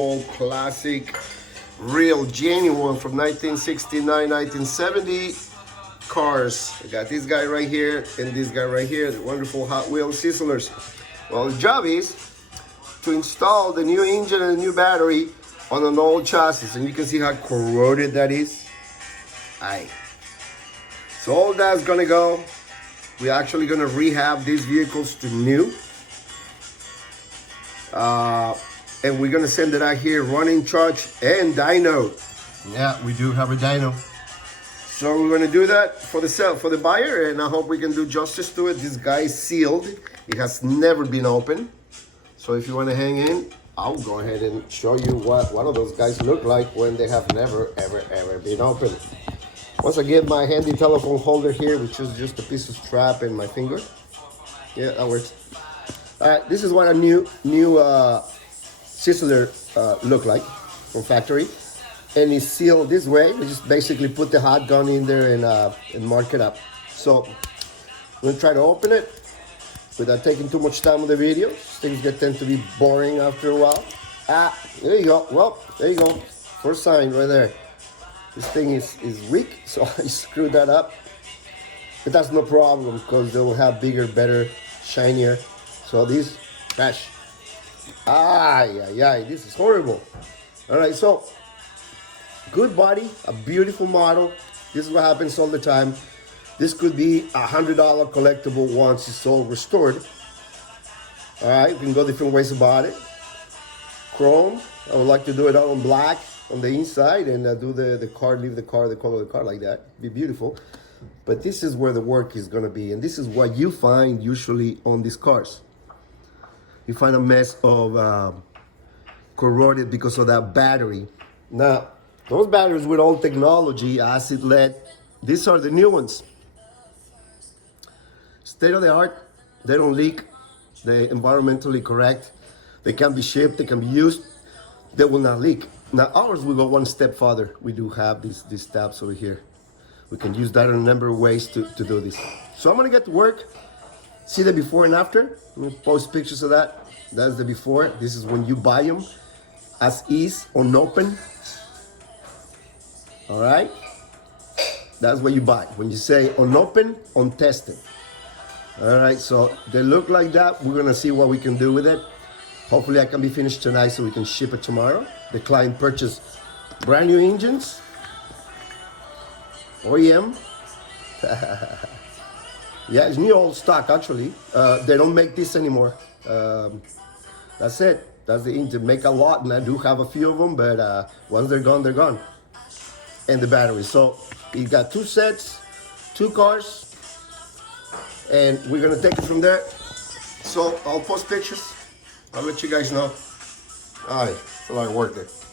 Old classic, real genuine from 1969, 1970 cars. I got this guy right here and this guy right here, the wonderful Hot Wheels sizzlers. Well, the job is to install the new engine and the new battery on an old chassis, and you can see how corroded that is. Aye. So all that's gonna go. We're actually gonna rehab these vehicles to new. And we're gonna send it out here running, charge, and dyno. Yeah, we do have a dyno. So we're gonna do that for the buyer, and I hope we can do justice to it. This guy is sealed. It has never been opened. So if you wanna hang in, I'll go ahead and show you what one of those guys look like when they have never, ever been opened. Once I get my handy telephone holder here, which is just a piece of strap and my finger. Yeah, that works. All right, this is what a new sizzler look like from factory, and it's sealed this way. We just basically put the hot gun in there and mark it up. So I'm gonna try to open it without taking too much time with the video. Things tend to be boring after a while. There you go. Well, there you go. First sign right there. This thing is weak, so I screwed that up. But that's no problem because they will have bigger, better, shinier. So these trash. This is horrible. All right, so good body, a beautiful model. This is what happens all the time. This could be $100 collectible once it's all restored. All right, you can go different ways about it. Chrome, I would like to do it all in black on the inside and do the car, leave the car, the color of the car like that. It'd be beautiful. But this is where the work is gonna be, and this is what you find usually on these cars. You find a mess of corroded because of that battery. Now, those batteries with old technology, acid lead, these are the new ones. State of the art, they don't leak, they're environmentally correct, they can be shipped, they can be used, they will not leak. Now ours will go one step further. We do have these tabs over here. We can use that in a number of ways to do this. So I'm gonna get to work. See the before and after. I'm gonna post pictures of that. That's the before. This is when you buy them as is, unopened. All right. That's what you buy. When you say unopened, untested. All right. So they look like that. We're gonna see what we can do with it. Hopefully, I can be finished tonight so we can ship it tomorrow. The client purchased brand new engines. OEM. Yeah, it's new old stock actually. They don't make this anymore. That's it. That's the engine. Make a lot, and I do have a few of them, but once they're gone, they're gone. And the battery. So you got two sets, two cars, and we're gonna take it from there. So I'll post pictures. I'll let you guys know. All right, it's a lot of work there.